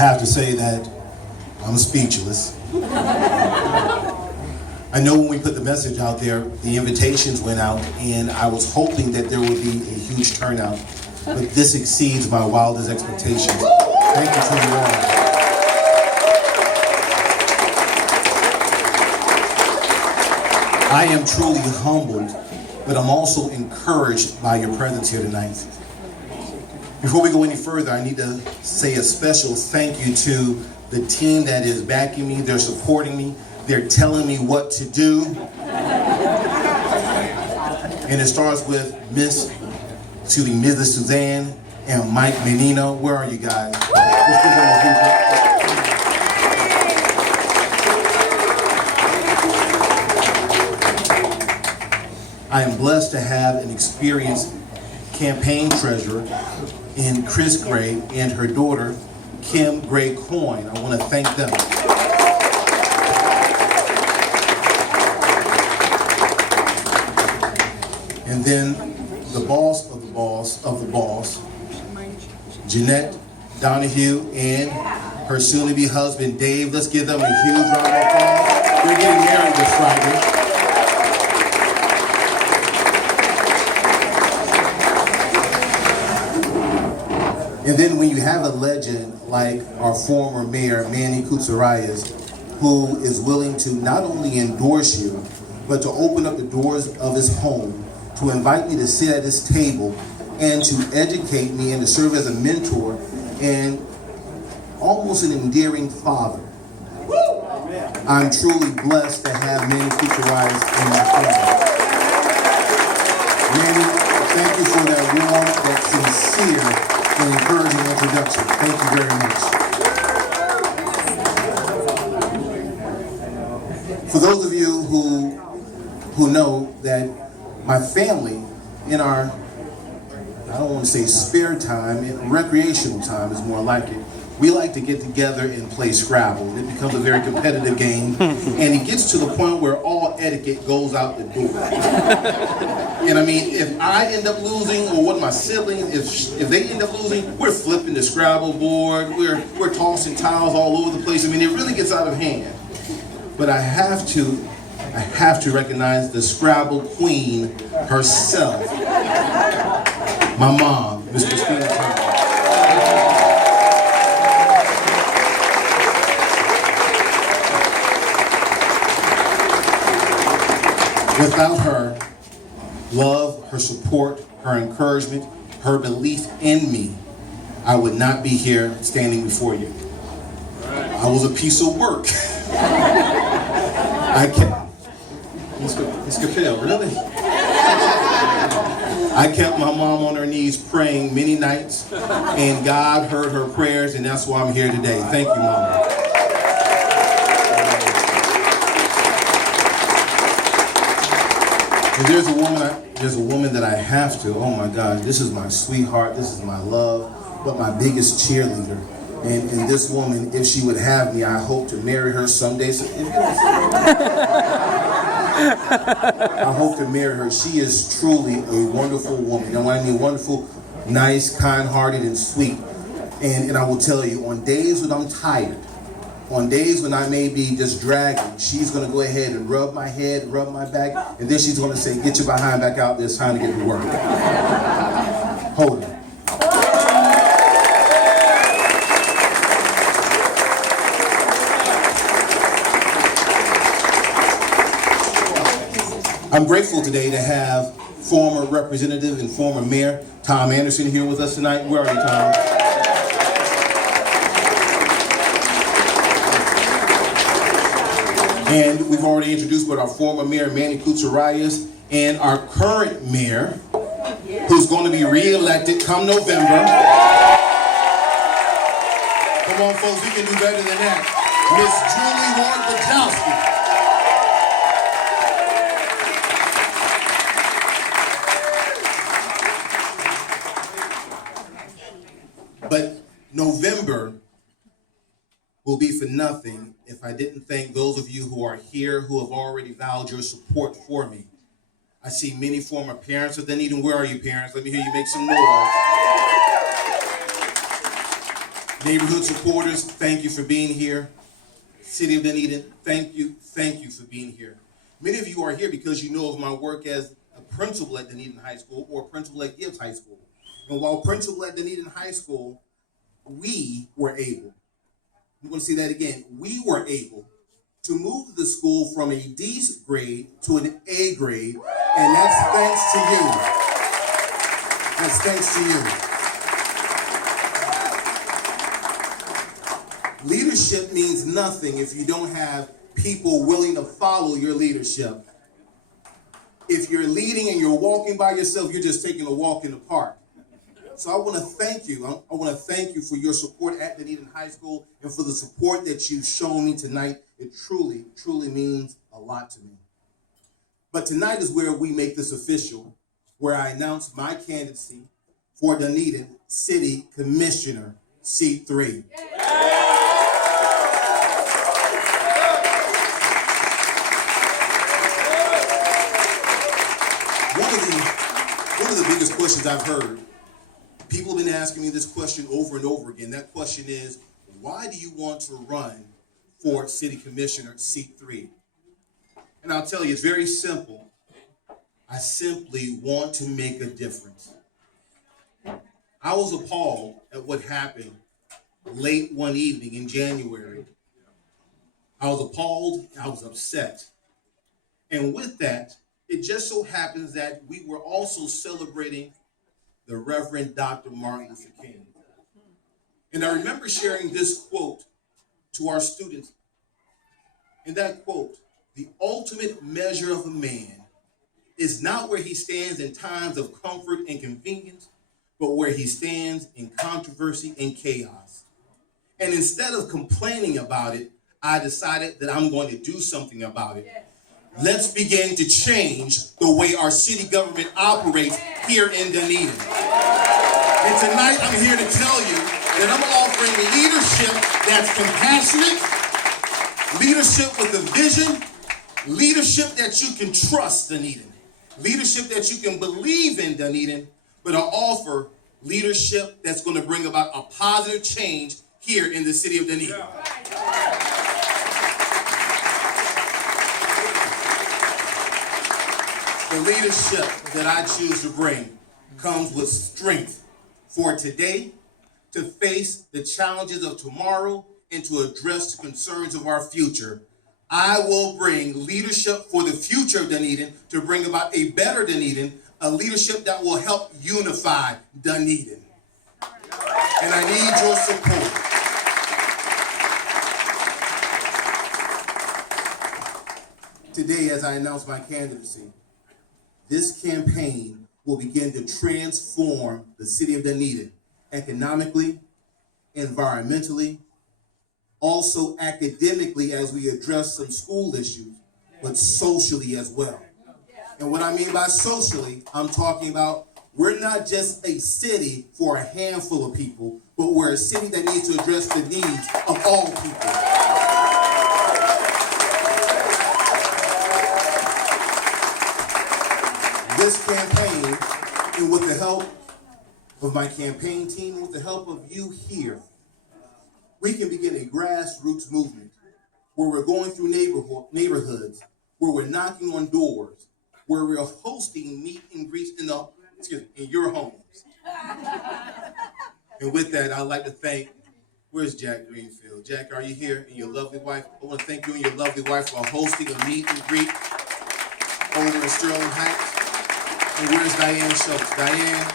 have to say that I'm speechless. I know when we put the message out there, the invitations went out, and I was hoping that there would be a huge turnout, but this exceeds my wildest expectations. Thank you to you all. I am truly humbled, but I'm also encouraged by your presence here tonight. Before we go any further, I need to say a special thank you to the team that is backing me. They're supporting me. They're telling me what to do. And it starts with Mrs. Suzanne and Mike Menino. Where are you guys? Let's give them a huge I am blessed to have an experienced campaign treasurer in Chris Gray and her daughter, Kim Gray Coyne. I want to thank them. And then the boss of the boss of the boss, Jeanette Donahue, and her soon-to-be husband, Dave. Let's give them a huge round of applause. They're getting married this Friday. And then when you have a legend like our former mayor, Manny Kutsarayas, who is willing to not only endorse you, but to open up the doors of his home, to invite me to sit at his table, and to educate me and to serve as a mentor and almost an endearing father. I'm truly blessed to have Manny Kutsarayas in my family. Manny, thank you for that warm, that sincere, and encouraging introduction. Thank you very much. For those of you who know that my family, in our, I don't want to say spare time, recreational time is more like it, we like to get together and play Scrabble. It becomes a very competitive game, and it gets to the point where all etiquette goes out the door. And I mean, if I end up losing, or one of my siblings, if they end up losing, we're flipping the Scrabble board, we're tossing tiles all over the place. I mean, it really gets out of hand. But I have to recognize the Scrabble queen herself, my mom, Miss Christina Turner. Without her love, her support, her encouragement, her belief in me, I would not be here standing before you. I was a piece of work. I kept, Ms. Capel, really? I kept my mom on her knees praying many nights, and God heard her prayers, and that's why I'm here today. Thank you, Mama. And there's a woman that I have to, oh my gosh, this is my sweetheart, this is my love, but my biggest cheerleader. And this woman, if she would have me, I hope to marry her someday. So if you don't I hope to marry her. She is truly a wonderful woman. And when I mean wonderful, nice, kind-hearted, and sweet. And I will tell you, on days when I'm tired, on days when I may be just dragging, she's going to go ahead and rub my head, rub my back, and then she's going to say, get your behind back out there, it's time to get to work. Hold it. I'm grateful today to have former representative and former mayor Tom Anderson here with us tonight. Where are you, Tom? And we've already introduced with our former mayor, Manny Kutsarayas, and our current mayor, who's going to be re-elected come November. Come on, folks, we can do better than that. Miss Julie Ward-Bajowski. But November will be for nothing if I didn't thank those of you who are here who have already vowed your support for me. I see many former parents of Dunedin. Where are you, parents? Let me hear you make some noise. Neighborhood supporters, thank you for being here. City of Dunedin, thank you for being here. Many of you are here because you know of my work as a principal at Dunedin High School or principal at Gibbs High School. And while principal at Dunedin High School, we were able, I'm going to say that again, we were able to move the school from a D grade to an A grade, and that's thanks to you. That's thanks to you. Leadership means nothing if you don't have people willing to follow your leadership. If you're leading and you're walking by yourself, you're just taking a walk in the park. So I want to thank you. I want to thank you for your support at Dunedin High School and for the support that you've shown me tonight. It truly, truly means a lot to me. But tonight is where we make this official, where I announce my candidacy for Dunedin City Commissioner, Seat 3. One of the biggest questions I've heard, people have been asking me this question over and over again. That question is, why do you want to run for City Commissioner Seat 3? And I'll tell you, it's very simple. I simply want to make a difference. I was appalled at what happened late one evening in January. I was appalled, I was upset. And with that, it just so happens that we were also celebrating the Reverend Dr. Martin Luther King. And I remember sharing this quote to our students. And that quote, the ultimate measure of a man is not where he stands in times of comfort and convenience, but where he stands in controversy and chaos. And instead of complaining about it, I decided that I'm going to do something about it. Let's begin to change the way our city government operates here in Dunedin. And tonight I'm here to tell you that I'm offering leadership that's compassionate, leadership with a vision, leadership that you can trust Dunedin, leadership that you can believe in Dunedin, but I offer leadership that's going to bring about a positive change here in the city of Dunedin. The leadership that I choose to bring comes with strength for today, to face the challenges of tomorrow, and to address the concerns of our future. I will bring leadership for the future of Dunedin to bring about a better Dunedin, a leadership that will help unify Dunedin. And I need your support. Today, as I announce my candidacy, this campaign will begin to transform the city of Dunedin economically, environmentally, also academically as we address some school issues, but socially as well. And what I mean by socially, I'm talking about we're not just a city for a handful of people, but we're a city that needs to address the needs of all people. This campaign, and with the help of my campaign team, with the help of you here, we can begin a grassroots movement where we're going through neighborhoods, where we're knocking on doors, where we're hosting meet and greets in your homes. And with that, I'd like to thank, where's Jack Greenfield? Jack, are you here? And your lovely wife? I want to thank you and your lovely wife for hosting a meet and greet over in Sterling Heights. And where's Diane Schultz? Diane,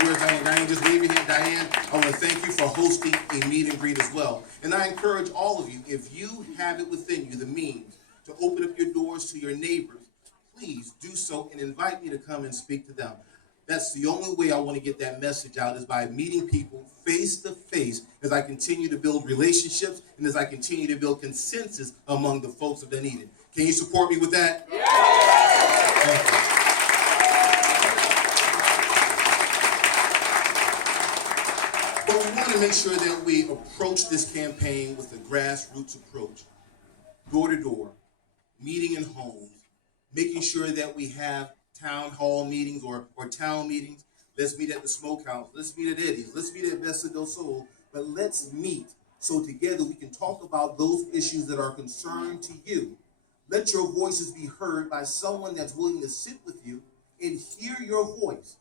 where's Diane? Diane, just leave it here. Diane, I want to thank you for hosting a meet and greet as well. And I encourage all of you, if you have it within you, the means to open up your doors to your neighbors, please do so and invite me to come and speak to them. That's the only way I want to get that message out, is by meeting people face to face as I continue to build relationships and as I continue to build consensus among the folks of Dunedin. Can you support me with that? Yeah. Thank you. But we want to make sure that we approach this campaign with a grassroots approach, door to door, meeting in homes, making sure that we have town hall meetings or town meetings. Let's meet at the Smokehouse. Let's meet at Eddie's. Let's meet at Besta del Sol. but let's meet so together we can talk about those issues that are concerned to you. Let your voices be heard by someone that's willing to sit with you and hear your voice.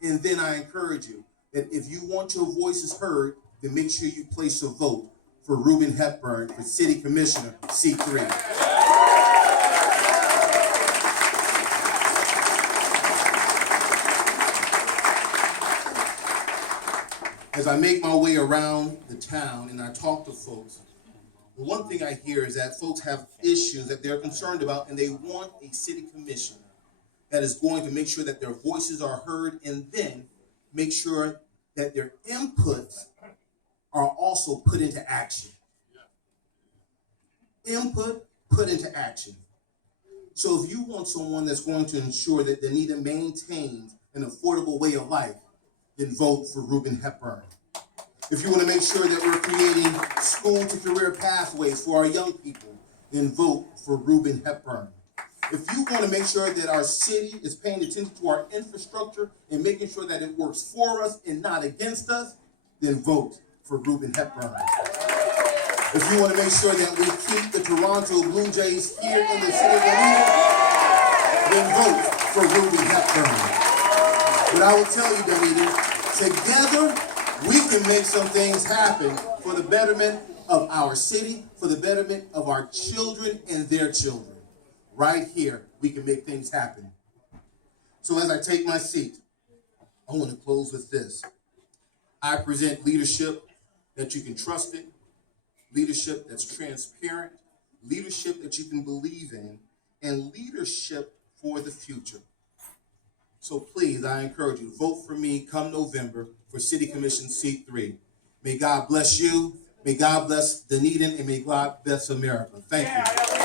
And then I encourage you that if you want your voices heard, then make sure you place a vote for Reuben Hepburn for City Commissioner C3. As I make my way around the town and I talk to folks, the one thing I hear is that folks have issues that they're concerned about, and they want a city commissioner that is going to make sure that their voices are heard, and then make sure that their inputs are also put into action. Input put into action. So if you want someone that's going to ensure that Dunedin maintains an affordable way of life, then vote for Reuben Hepburn. If you want to make sure that we're creating school to career pathways for our young people, then vote for Reuben Hepburn. If you want to make sure that our city is paying attention to our infrastructure and making sure that it works for us and not against us, then vote for Reuben Hepburn. If you want to make sure that we keep the Toronto Blue Jays here in the city of Dunedin, then vote for Reuben Hepburn. But I will tell you, Dunedin, together we can make some things happen for the betterment of our city, for the betterment of our children and their children. Right here, we can make things happen. So as I take my seat, I want to close with this. I present leadership that you can trust in, leadership that's transparent, leadership that you can believe in, and leadership for the future. So please, I encourage you, vote for me come November for City Commission C3. May God bless you, may God bless Dunedin, and may God bless America. Thank you.